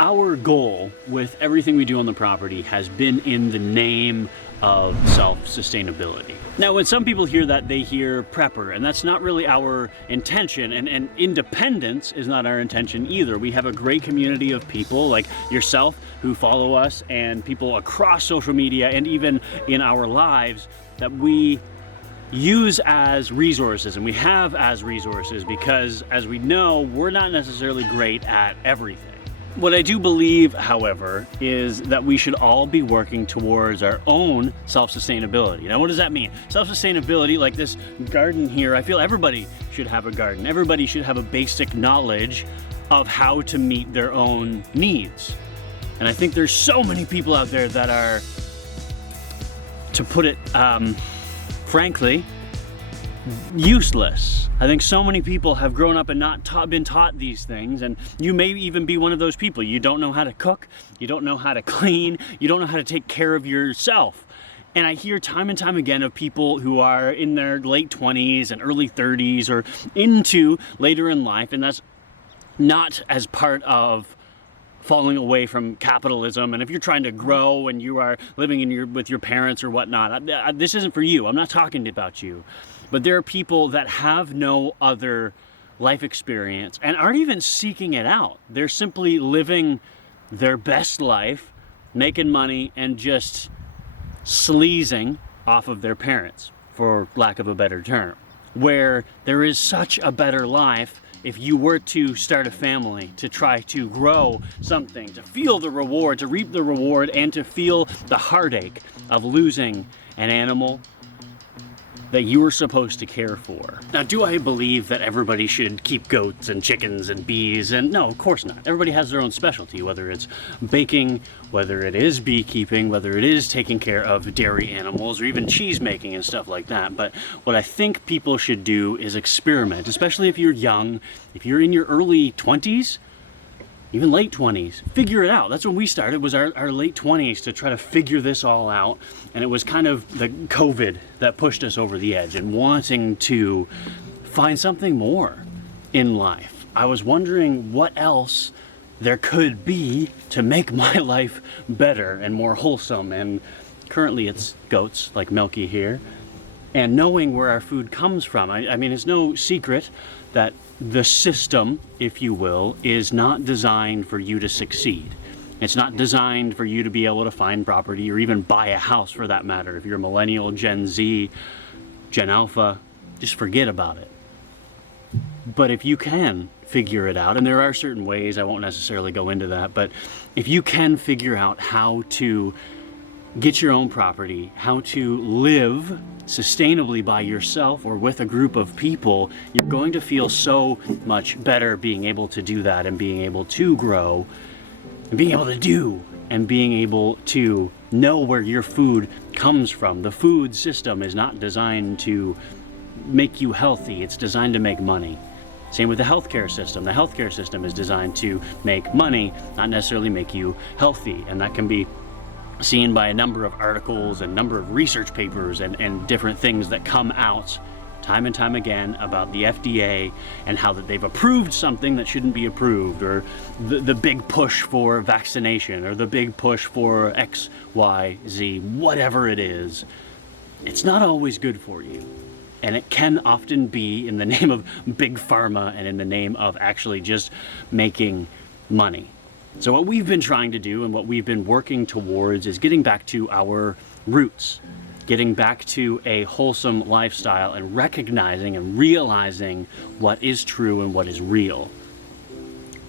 our goal with everything we do on the property has been in the name of self-sustainability. Now, when some people hear that, they hear prepper, and that's not really our intention, and independence is not our intention either. We have a great community of people like yourself who follow us, and people across social media and even in our lives that we use as resources, and we have as resources because, as we know, we're not necessarily great at everything. What I do believe, however, is that we should all be working towards our own self-sustainability. Now, what does that mean? Self-sustainability, like this garden here, I feel everybody should have a garden. Everybody should have a basic knowledge of how to meet their own needs. And I think there's so many people out there that are, to put it frankly, useless. I think so many people have grown up and not been taught these things, and you may even be one of those people. You don't know how to cook, you don't know how to clean, you don't know how to take care of yourself. And I hear time and time again of people who are in their late 20s and early 30s or into later in life, and that's not as part of falling away from capitalism. And if you're trying to grow and you are living with your parents or whatnot, this isn't for you. I'm not talking about you. But there are people that have no other life experience and aren't even seeking it out. They're simply living their best life, making money, and just sleazing off of their parents, for lack of a better term. Where there is such a better life if you were to start a family, to try to grow something, to feel the reward, to reap the reward, and to feel the heartache of losing an animal that you were supposed to care for. Now, do I believe that everybody should keep goats and chickens and bees? And no, of course not. Everybody has their own specialty, whether it's baking, whether it is beekeeping, whether it is taking care of dairy animals, or even cheese making and stuff like that. But what I think people should do is experiment, especially if you're young, if you're in your early 20s, even late 20s, figure it out. That's when we started, was our late 20s, to try to figure this all out. And it was kind of the COVID that pushed us over the edge and wanting to find something more in life. I was wondering what else there could be to make my life better and more wholesome. And currently it's goats, like Milky here. And knowing where our food comes from. I mean, it's no secret that the system, if you will, is not designed for you to succeed. It's not designed for you to be able to find property or even buy a house, for that matter. If you're a millennial, Gen Z, Gen Alpha, just forget about it. But if you can figure it out, and there are certain ways, I won't necessarily go into that, but if you can figure out how to get your own property, how to live sustainably by yourself or with a group of people, you're going to feel so much better being able to do that, and being able to grow, and being able to do, and being able to know where your food comes from. The food system is not designed to make you healthy, it's designed to make money. Same with the healthcare system. The healthcare system is designed to make money, not necessarily make you healthy, and that can be seen by a number of articles and number of research papers and different things that come out time and time again about the FDA and how that they've approved something that shouldn't be approved, or the big push for vaccination, or the big push for X, Y, Z, whatever it is. It's not always good for you. And it can often be in the name of big pharma and in the name of actually just making money. So what we've been trying to do and what we've been working towards is getting back to our roots, getting back to a wholesome lifestyle, and recognizing and realizing what is true and what is real.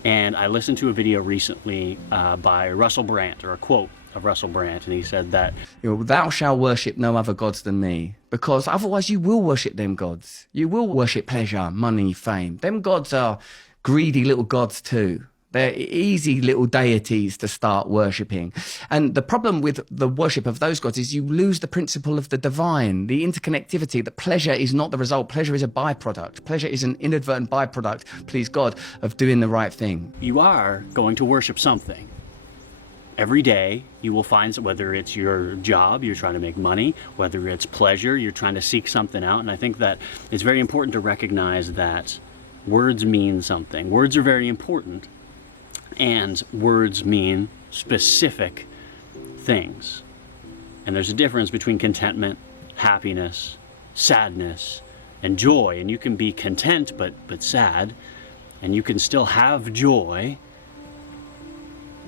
And I listened to a video recently by Russell Brand, or a quote of Russell Brand, and he said that, "Thou shalt worship no other gods than me, because otherwise you will worship them gods. You will worship pleasure, money, fame. Them gods are greedy little gods too. They're easy little deities to start worshipping. And the problem with the worship of those gods is you lose the principle of the divine, the interconnectivity, that pleasure is not the result. Pleasure is a byproduct. Pleasure is an inadvertent byproduct, please God, of doing the right thing." You are going to worship something. Every day you will find, whether it's your job, you're trying to make money, whether it's pleasure, you're trying to seek something out. And I think that it's very important to recognize that words mean something. Words are very important. And words mean specific things. And there's a difference between contentment, happiness, sadness, and joy. And you can be content but sad, and you can still have joy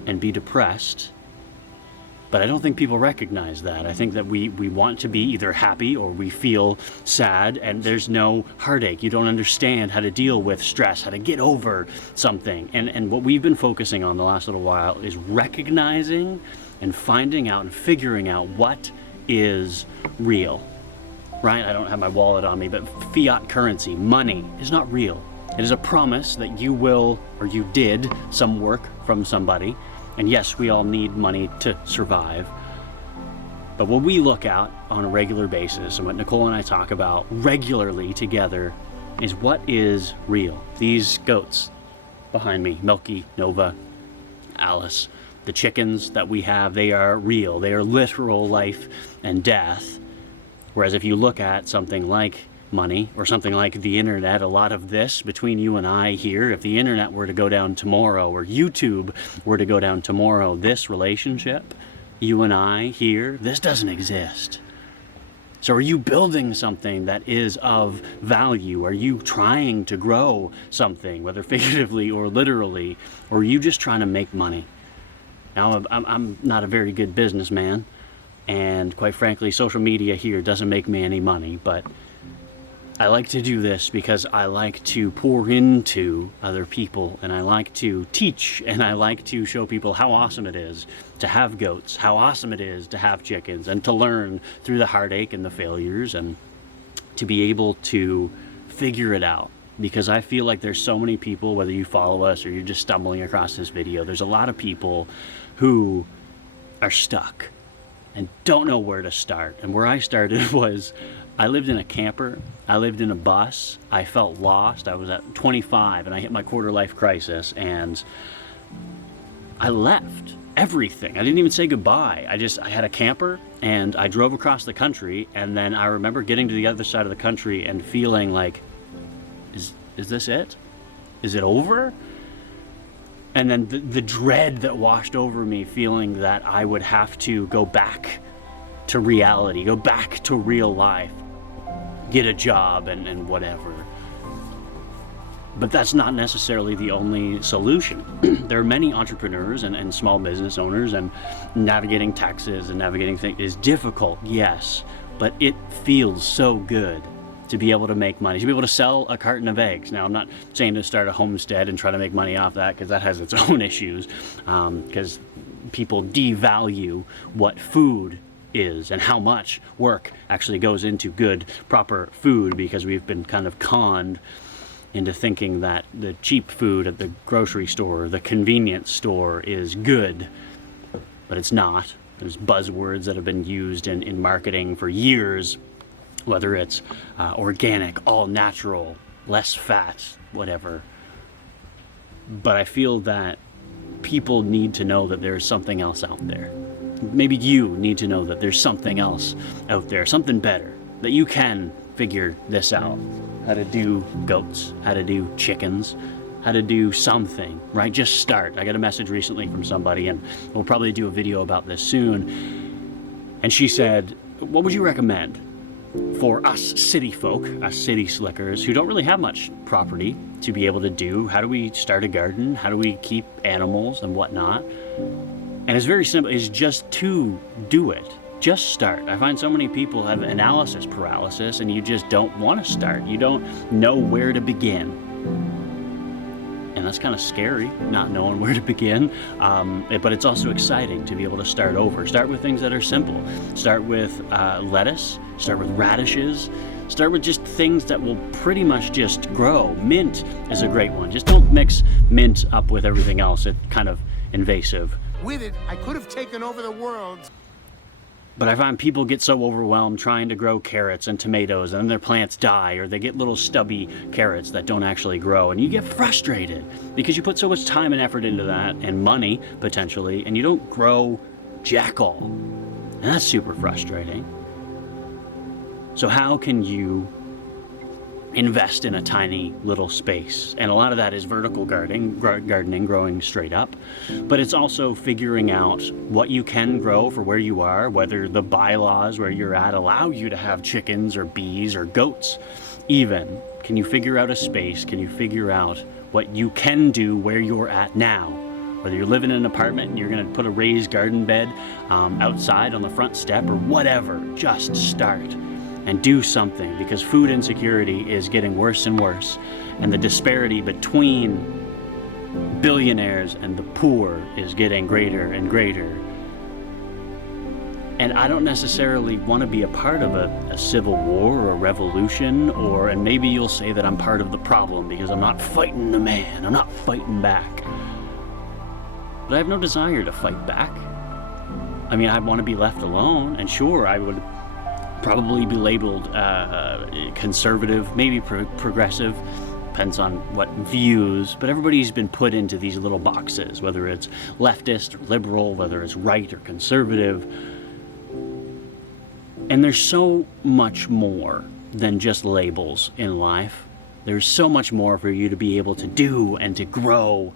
and be depressed. But I don't think people recognize that. I think that we want to be either happy or we feel sad, and there's no heartache. You don't understand how to deal with stress, how to get over something. And what we've been focusing on the last little while is recognizing and finding out and figuring out what is real, right? I don't have my wallet on me, but fiat currency, money, is not real. It is a promise that you will, or you did, some work from somebody. And yes, we all need money to survive. But what we look at on a regular basis, and what Nicole and I talk about regularly together, is what is real. These goats behind me, Milky, Nova, Alice, the chickens that we have, they are real. They are literal life and death. Whereas if you look at something like money or something like the internet, a lot of this between you and I here, if the internet were to go down tomorrow or YouTube were to go down tomorrow, this relationship, you and I here, this doesn't exist. So are you building something that is of value? Are you trying to grow something, whether figuratively or literally, or are you just trying to make money? Now, I'm not a very good businessman, and quite frankly, social media here doesn't make me any money, but I like to do this because I like to pour into other people, and I like to teach, and I like to show people how awesome it is to have goats, how awesome it is to have chickens, and to learn through the heartache and the failures, and to be able to figure it out. Because I feel like there's so many people, whether you follow us or you're just stumbling across this video, there's a lot of people who are stuck and don't know where to start. And where I started was, I lived in a camper, I lived in a bus, I felt lost. I was at 25 and I hit my quarter life crisis, and I left everything. I didn't even say goodbye. I had a camper and I drove across the country, and then I remember getting to the other side of the country and feeling like, is this it? Is it over? And then the dread that washed over me, feeling that I would have to go back to reality, go back to real life, get a job and whatever. But that's not necessarily the only solution. There are many entrepreneurs and small business owners, and navigating taxes and navigating things is difficult, yes, but it feels so good to be able to make money, to be able to sell a carton of eggs. Now, I'm not saying to start a homestead and try to make money off that, because that has its own issues, because people devalue what food is and how much work actually goes into good, proper food, because we've been kind of conned into thinking that the cheap food at the grocery store, the convenience store, is good, but it's not. There's buzzwords that have been used in marketing for years, whether it's organic, all natural, less fat, whatever. But I feel that people need to know that there's something else out there. Maybe you need to know that there's something else out there, something better, that you can figure this out. How to do goats, how to do chickens, how to do something, right? Just start. I got a message recently from somebody, and we'll probably do a video about this soon. And she said, what would you recommend for us city folk, us city slickers, who don't really have much property to be able to do? How do we start a garden? How do we keep animals and whatnot? And it's very simple. It's just to do it. Just start. I find so many people have analysis paralysis, and you just don't want to start. You don't know where to begin. And that's kind of scary, not knowing where to begin. But it's also exciting to be able to start over. Start with things that are simple. Start with lettuce. Start with radishes. Start with just things that will pretty much just grow. Mint is a great one. Just don't mix mint up with everything else. It's kind of invasive. With it, I could have taken over the world. But I find people get so overwhelmed trying to grow carrots and tomatoes, and then their plants die, or they get little stubby carrots that don't actually grow, and you get frustrated because you put so much time and effort into that, and money potentially, and you don't grow jack all. And that's super frustrating. So how can you invest in a tiny little space. And a lot of that is vertical gardening, growing straight up. But it's also figuring out what you can grow for where you are, whether the bylaws where you're at allow you to have chickens or bees or goats even. Can you figure out a space? Can you figure out what you can do where you're at now? Whether you're living in an apartment and you're gonna put a raised garden bed outside on the front step or whatever, just start and do something, because food insecurity is getting worse and worse, and the disparity between billionaires and the poor is getting greater and greater. And I don't necessarily want to be a part of a civil war or a revolution, and maybe you'll say that I'm part of the problem because I'm not fighting the man, I'm not fighting back. But I have no desire to fight back. I mean, I want to be left alone, and sure, I would probably be labeled conservative, maybe progressive, depends on what views, but everybody's been put into these little boxes, whether it's leftist or liberal, whether it's right or conservative. And there's so much more than just labels in life. There's so much more for you to be able to do and to grow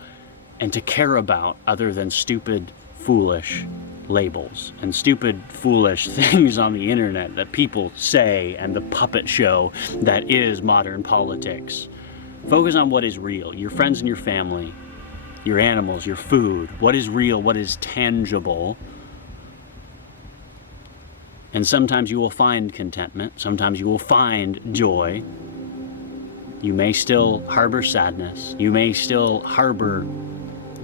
and to care about other than stupid, foolish labels and stupid, foolish things on the internet that people say and the puppet show that is modern politics. Focus on what is real, your friends and your family, your animals, your food, what is real, what is tangible. And sometimes you will find contentment, sometimes you will find joy. You may still harbor sadness, you may still harbor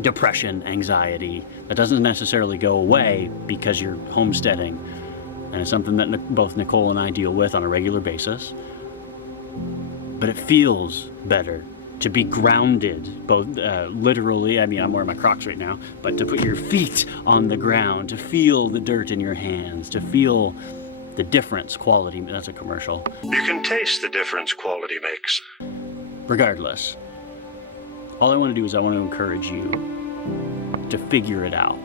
depression, anxiety. That doesn't necessarily go away because you're homesteading, and it's something that both Nicole and I deal with on a regular basis. But it feels better to be grounded, both literally, I mean, I'm wearing my Crocs right now, but to put your feet on the ground, to feel the dirt in your hands, to feel the difference quality, that's a commercial. You can taste the difference quality makes. Regardless, all I want to do is I want to encourage you to figure it out.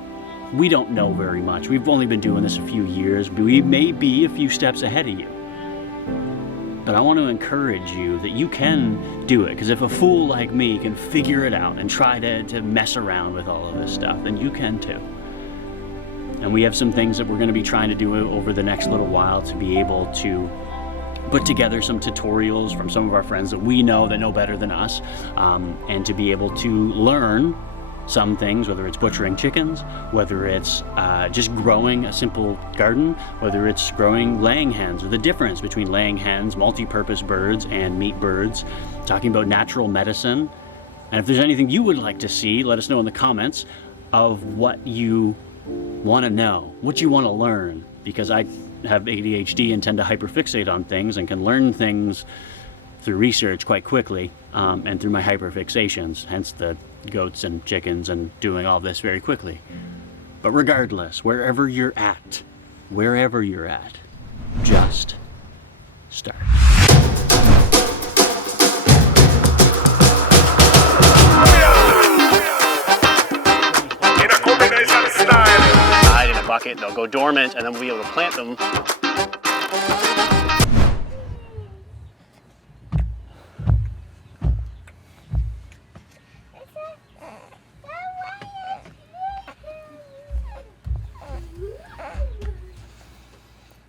We don't know very much. We've only been doing this a few years, but we may be a few steps ahead of you. But I want to encourage you that you can do it, because if a fool like me can figure it out and try to mess around with all of this stuff, then you can too. And we have some things that we're going to be trying to do over the next little while to be able to put together some tutorials from some of our friends that we know that know better than us, and to be able to learn some things, whether it's butchering chickens, whether it's just growing a simple garden, whether it's growing laying hens, or the difference between laying hens, multi-purpose birds, and meat birds, talking about natural medicine. And if there's anything you would like to see, let us know in the comments of what you want to know, what you want to learn, because I have ADHD and tend to hyperfixate on things and can learn things through research quite quickly, and through my hyperfixations, hence the goats and chickens and doing all this very quickly. But regardless, wherever you're at, just start. In a combination style. Hide in a bucket, they'll go dormant, and then we'll be able to plant them